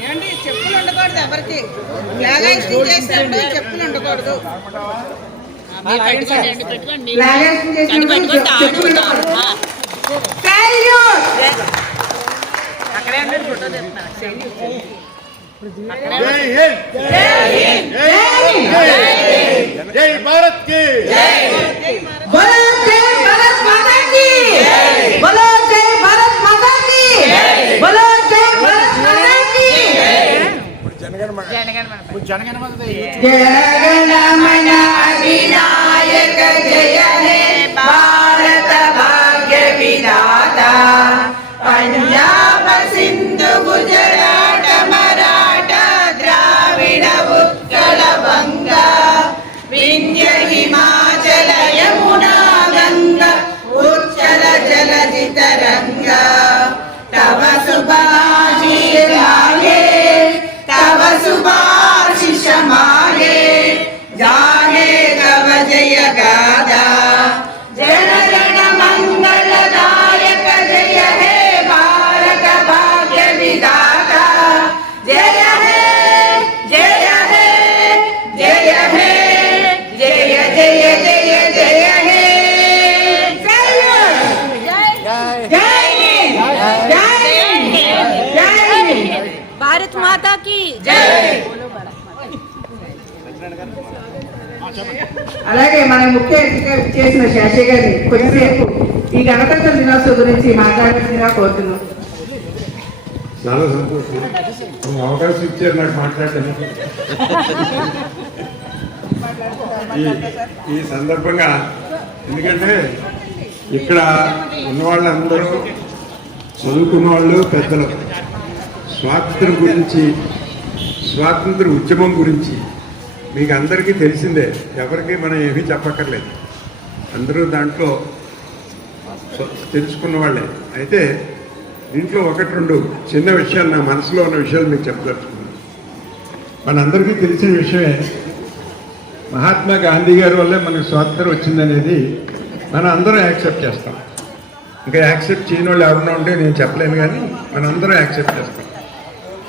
ఏమండి చెప్పులు ఉండకూడదు ఎవరికి. ఫ్లాగాక్షన్ చేసినప్పుడు చెప్పులు ఉండకూడదు. చెప్పులు ఉండకూడదు. అక్కడే ఉండండి ఫోటో జై భారత్ జనగణమన. అభినాయక జయ भारत माता की जय। అలాగే మన ముఖ్య అతిథిగా చేసిన శాషి గారిని కొద్దిసేపు ఈ గణతంత్ర దినోత్సవం గురించి మాట్లాడాల్సిందిగా కోరుతున్నాం. చాలా సంతోషం. అవకాశం ఇచ్చారు నాకు మాట్లాడటానికి ఈ ఈ సందర్భంగా ఎందుకంటే ఇక్కడ ఉన్న వాళ్ళందరూ చదువుకున్న వాళ్ళు పెద్దలు స్వాతంత్రం గురించి స్వాతంత్ర ఉద్యమం గురించి మీకు అందరికీ తెలిసిందే ఎవరికి మనం ఏమీ చెప్పక్కర్లేదు. అందరూ దాంట్లో తెలుసుకున్న వాళ్ళే. అయితే దీంట్లో ఒకటి రెండు చిన్న విషయాలు నా మనసులో ఉన్న విషయాలు మీకు చెప్పదలుచుకున్నాను. మనందరికీ తెలిసిన విషయమే మహాత్మా గాంధీ గారి వల్లే మనకు స్వాతంత్రం వచ్చిందనేది మనం అందరం యాక్సెప్ట్ చేస్తాం. ఇంకా యాక్సెప్ట్ చేయని వాళ్ళు ఎవరన్నా ఉంటే నేను చెప్పలేను కానీ మనందరం యాక్సెప్ట్ చేస్తాం.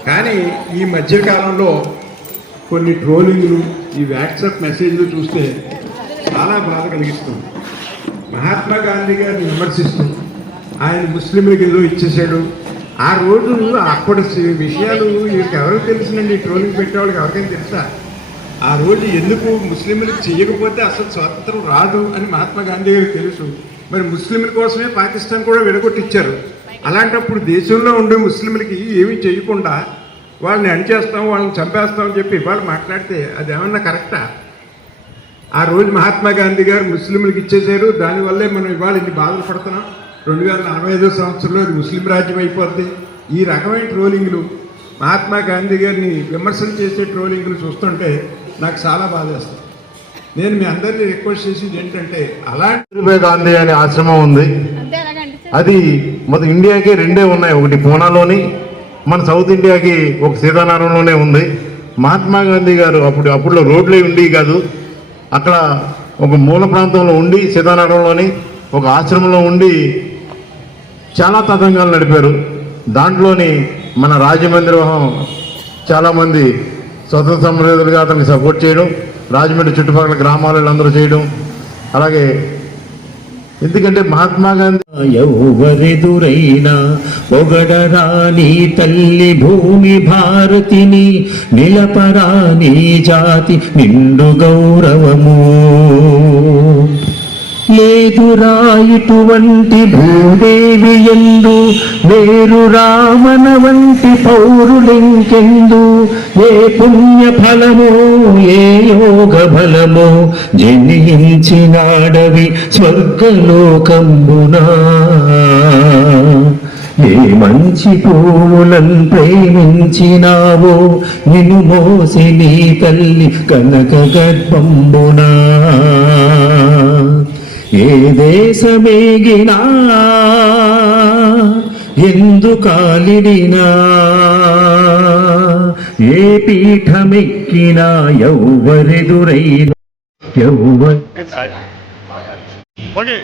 కానీ ఈ మధ్యకాలంలో కొన్ని ట్రోలింగ్లు ఈ వాట్సాప్ మెసేజ్లు చూస్తే చాలా బాధ కలిగిస్తుంది. మహాత్మా గాంధీ గారిని విమర్శిస్తూ ఆయన ముస్లింలకు ఏదో ఇచ్చేసాడు ఆ రోజు అప్పటి విషయాలు ఎవరికి తెలిసినండి? ట్రోలింగ్ పెట్టేవాళ్ళకి ఎవరికైనా తెలుసా? ఆ రోజు ఎందుకు ముస్లింలకు చేయకపోతే అసలు స్వాతంత్రం రాదు అని మహాత్మా గాంధీ గారికి తెలుసు. మరి ముస్లింల కోసమే పాకిస్తాన్ కూడా విడగొట్టిచ్చారు. అలాంటప్పుడు దేశంలో ఉండే ముస్లింలకి ఏమీ చేయకుండా వాళ్ళని అణిచేస్తాం వాళ్ళని చంపేస్తాం అని చెప్పి వాళ్ళు మాట్లాడితే అది ఏమన్నా కరెక్టా? ఆ రోజు మహాత్మా గాంధీ గారు ముస్లింలకు ఇచ్చేశారు. దానివల్లే మనం ఇవాళ ఇన్ని బాధలు పడుతున్నాం. రెండు వేల నలభై ఐదో సంవత్సరంలో ఇది ముస్లిం రాజ్యం అయిపోద్ది. ఈ రకమైన ట్రోలింగ్లు మహాత్మా గాంధీ గారిని విమర్శలు చేసే ట్రోలింగ్లు చూస్తుంటే నాకు చాలా బాధ వేస్తుంది. నేను మీ అందరినీ రిక్వెస్ట్ చేసేది ఏంటంటే అలాంటి గాంధీ అనే ఆశ్రమం ఉంది. అది మొత్తం ఇండియాకి రెండే ఉన్నాయి. ఒకటి పూనాలోని మన సౌత్ ఇండియాకి ఒక సీతారామంలోనే ఉంది. మహాత్మా గాంధీ గారు అప్పుడు అప్పుడులో రోడ్లే ఉండి కాదు. అక్కడ ఒక మూల ప్రాంతంలో ఉండి సీతారామంలోని ఒక ఆశ్రమంలో ఉండి చాలా తతంగాలు నడిపారు. దాంట్లోని మన రాజమండ్రి చాలామంది స్వతంత్ర సమరయోధులుగా అతన్ని సపోర్ట్ చేయడం రాజమండ్రి చుట్టుపక్కల గ్రామాల అందరూ చేయడం అలాగే ఎందుకంటే మహాత్మా గాంధీ ఎవరెదురైనా పొగడరాని తల్లి భూమి భారతిని నిలపరాని జాతి నిండు గౌరవము. లేదురా ఇటువంటి భూదేవి ఎందు వేరు రామన వంటి పౌరులింకెందు ఏ పుణ్య ఫలమో ఏ యోగ బలమో జనించినాడవి స్వర్గలోకంబునా. ఏ మంచి పూలను ప్రేమించినావో నిన్ను మోసి నీ తల్లి కనక గర్భంబునా. ఏ దేశమేగినా ఎందు కాలిడినా ఏ పీఠమెక్కినా ఎవ్వరెదురైన ఎవ్వ ఓకే